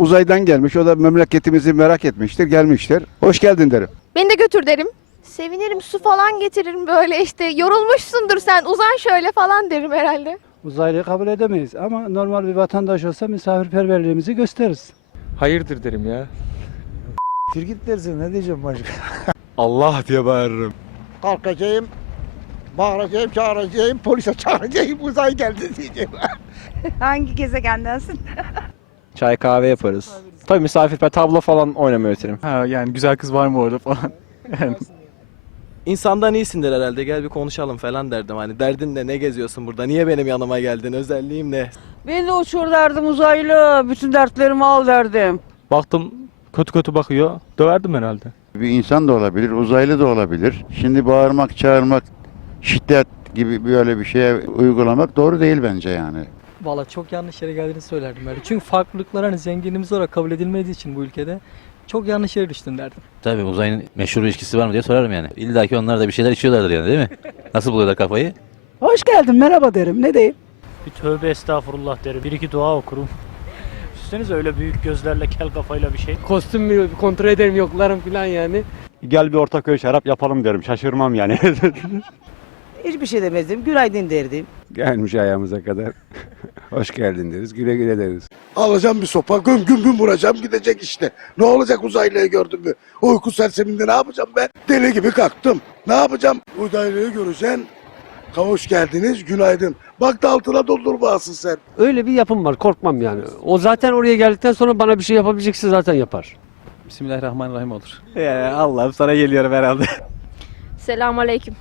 Uzaydan gelmiş. O da memleketimizi merak etmiştir. Gelmiştir. Hoş geldin derim. Beni de götür derim. Sevinirim su falan getiririm böyle işte yorulmuşsundur sen uzan şöyle falan derim herhalde. Uzaylıyı kabul edemeyiz ama normal bir vatandaş olsa misafirperverliğimizi gösteririz. Hayırdır derim ya. Firgit dersin ne diyeceğim başka? Allah diye bağırırım. Kalkacağım, bağıracağım, çağıracağım, polise çağıracağım, uzay geldi diyeceğim. Hangi gezegendensin? Çay kahve yaparız. Tabii misafirper tablo falan oynamayı öğretirim. Ha yani güzel kız var mı orada falan. Yani İnsandan iyisindir herhalde gel bir konuşalım falan derdim. Hani derdin ne ne geziyorsun burada niye benim yanıma geldin özelliğim ne? Beni de uçur derdim uzaylı. Bütün dertlerimi al derdim. baktım kötü kötü bakıyor. Döverdim herhalde. Bir insan da olabilir. Uzaylı da olabilir. Şimdi bağırmak, çağırmak, şiddet gibi böyle bir şeye uygulamak doğru değil bence yani. Valla çok yanlış yere geldiğini söylerdim böyle. Çünkü farklılıklar hani zenginliğimiz olarak kabul edilmediği için bu ülkede çok yanlış yere düştün derdim. Tabii uzayın meşhur bir ilişkisi var mı diye sorarım yani. İlla ki onlar da bir şeyler içiyorlardır yani değil mi? Nasıl buluyorlar kafayı? Hoş geldin merhaba derim ne diyeyim. Bir tövbe estağfurullah derim. Bir iki dua okurum. Üsteniz öyle büyük gözlerle kel kafayla bir şey. Kostüm kontrol ederim yoklarım falan yani. Gel bir Ortaköy şarap yapalım derim. Şaşırmam yani. Hiçbir şey demezdim günaydın derdim. Gelmiş ayağımıza kadar. Hoş geldin deriz. Güle güle deriz. Alacağım bir sopa, güm güm güm vuracağım gidecek işte. Ne olacak uzaylıyı gördün mü? Uyku serseminde ne yapacağım ben? Deli gibi kalktım. Ne yapacağım? Uzaylıyı göreceksin. Hoş geldiniz, günaydın. Bak da altına doldurmasın sen. Öyle bir yapım var korkmam yani. O zaten oraya geldikten sonra bana bir şey yapabilecekse zaten yapar. Bismillahirrahmanirrahim olur. Ya Allah'ım sana geliyorum herhalde. Selamun aleyküm.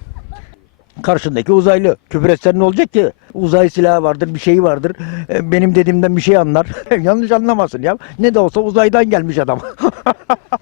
Karşındaki uzaylı. Küfür etsen ne olacak ki? Uzay silahı vardır, bir şey vardır. E, Benim dediğimden bir şey anlar. Yanlış anlamasın ya. Ne de olsa uzaydan gelmiş adam.